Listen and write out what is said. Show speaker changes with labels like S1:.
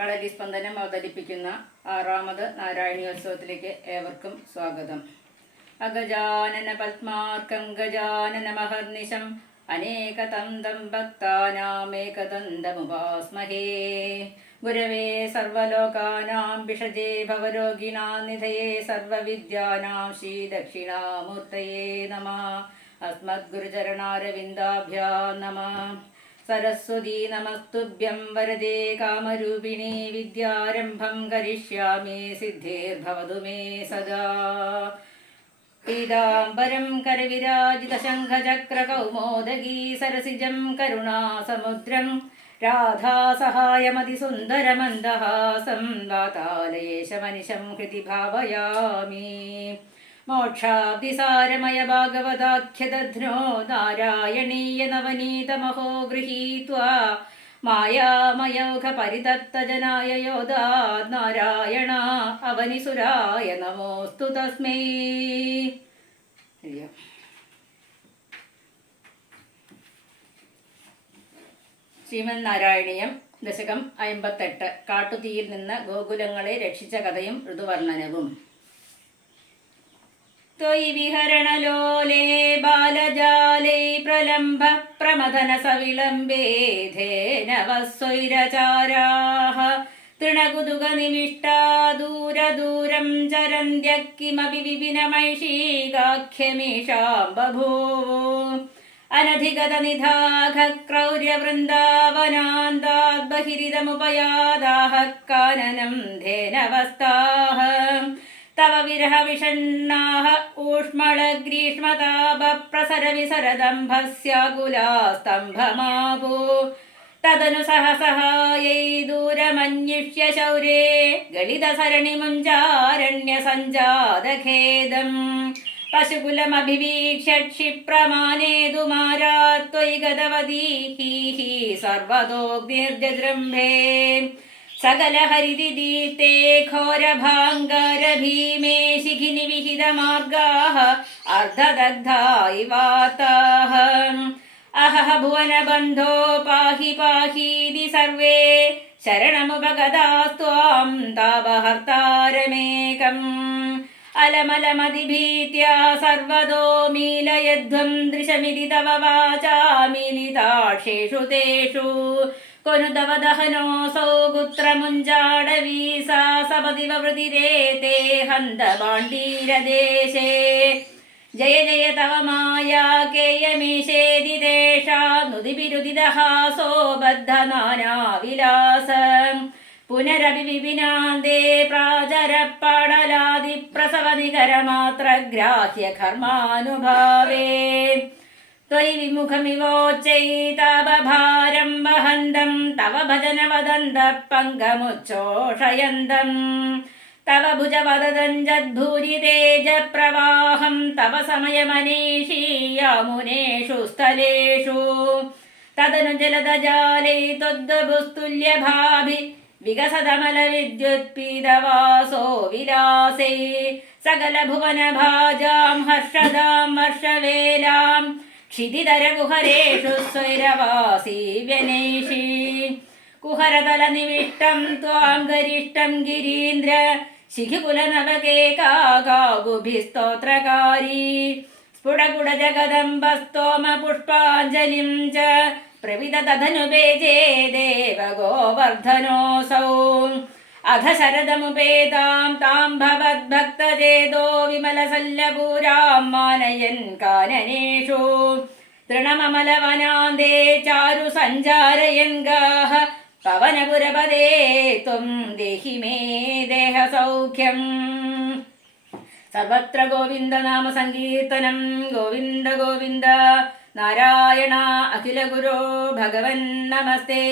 S1: കളരി സ്പന്ദനം അവതരിപ്പിക്കുന്ന ആറാമത് നാരായണീയോത്സവത്തിലേക്ക് ഏവർക്കും സ്വാഗതം. അഗജാനന പത്മാർക്കം ഗജാനന മഹർനിശം. അനേകതന്തം ഭക്താനാമേകദന്തമുപാസ്മഹേ. ഗുരവേ സർവലോകാനാം വിഷജേ ഭവരോഗിണാം നിധയേ സർവവിദ്യാനാം ശ്രീദക്ഷിണാമൂർത്തയേ നമ. അസ്മദ്ഗുരുചരണാരവിന്ദാഭ്യാ നമ. സരസ്വതീ നമസ്തുഭ്യം വരദേ കാമരൂപിണി വിദ്യാരംഭം കരിഷ്യാമി സിദ്ധേർഭവതു മേ സദാ. പീതാംബരം കരവിരാജിതശംഖചക്രകൗമോദഗീ സരസിജം കരുണാസമുദ്രം രാധാസഹായമതിസുന്ദരമന്ദഹാസം വാതാലയേശമനിശം ഹൃദി ഭാവയാമി മോക്ഷാബ്ദിസാരമയ ഭാഗവതാഖ്യതധ്നോ നാരായണീയ നവനീതമഹോ ഗൃഹീത്വാ മായാമയൗഘ പരിതത്തജനായ യോധാ നാരായണ അവനിസുരായ നമോസ്തു തസ്മൈ. ഹരിയ ശ്രീമൻ നാരായണീയം ദശകം അമ്പത്തെട്ട് കാട്ടുതീയിൽ നിന്ന് ഗോകുലങ്ങളെ രക്ഷിച്ച കഥയും ഋതുവർണനവും. ത്വയി വിഹരണലോലേ ബാലജാലൈ പ്രലംബ പ്രമദന സവിളംബേധേനവസ്വൈരചാരാः തൃണകുതുക നിവിഷ്ടാ ദൂരദൂരം ചരന്ത്യ കിമപി വിപിനമൈഷീകാഖ്യമീഷാം ബഭൂവു അനധിഗത നിധാഘ ക്രൗര്യവൃന്ദാവനാന്താത് ബഹിരിതമുപയാദാഹ കാനനം ധേനവസ്താഹ തവ വിരഹ വിഷണ്ണാഹ ഊഷ്മള ഗ്രീഷ്മതാപ പ്രസര വിസരദംഭസ്യാകുലാസ്തംഭമാപു തദനു സഹസഹായൈ ദൂരമന്വിഷ്യ ശൗരേ ഗളിത सकलहरिदिदीर्ते विहित शिखिनिविहितमार्गाः अर्धदग्धा अह अहः बंधो पाहि पाहीति सर्वे शरणमुपगतास्त्वां तावहर्तारमेकम् ശിഖിനി വിഹിത മാർഗാः അർദ്ധദഗ്ധാ ഇവാതാः അഹഹ ഭുവനബന്ധോ പാഹി പാഹീതി സർവേ ശരണമുപഗതാസ്ത്വാം താപഹർത്താരമേകം അലമലമതിഭീത്യാ സർവതോ മീലയധ്വം ദൃശമിതി തവ വാചാമിലിതാക്ഷേഷു തേഷു കൊനുതവദഹനോസൗ പുത്രമുഞ്ചാടവീസാ സപതിവ വൃതിരേതേ ഹന്തപാണ്ഡീരദേശേ ജയ ജയ തവ മായാ കേയമീശേതി തേഷാ നുതിപിരുദിതഹാസോ ബദ്ധനാനാവിലാസ പുനരപി വിപിനാന്തേ പ്രാചരപ്പാടലാതി പ്രസവനികരമാത്ര ഗ്രാഹ്യ കർമാനുഭാവേ त्वयि विमुखमिवोच्चैतापभारं वहन्तं तव भजन वदन्तः पङ्गमुच्छोषयन्तम् तव भुजवददञ्जद्भूरि तेजप्रवाहं तव समयमनीषीयामुनेषु स्थलेषु तदनु जलदजाले त्वद्भुस्तुल्यभाभि विगसदमलविद्युत्पीदवासो विलासे सकलभुवनभाजां हर्षदां हर्षवेलां क्षितिधरकुहरेषु स्वैरवासी व्यनेषी कुहरतलनिविष्टं त्वां गरिष्ठं गिरीन्द्र शिखिकुलनवकेकाकागुभिस्तोत्रकारी स्फुटकुडजगदम्बस्तोमपुष्पाञ्जलिं च ച പ്രവിതതധനുപേജേ ദേവഗോവർദ്ധനോऽസौ അധ ശരദമുപേതാം താം ഭവദ്ഭക്തചേതോ വിമലസല്ലപൂരാം മാനയൻ കാനനേഷു. തൃണമമലവനാന്തേ ചാരു സഞ്ചാരയൻ ഗാഹ. പവനപുരപദേ ത്വം ദേഹി മേ ദേഹസൗഖ്യം. സർവത്ര ഗോവിന്ദനാമസങ്കീർത്തനം. ഗോവിന്ദ ഗോവിന്ദ. നാരായണ അഖില ഗുരോ ഭഗവൻ നമസ്തേ.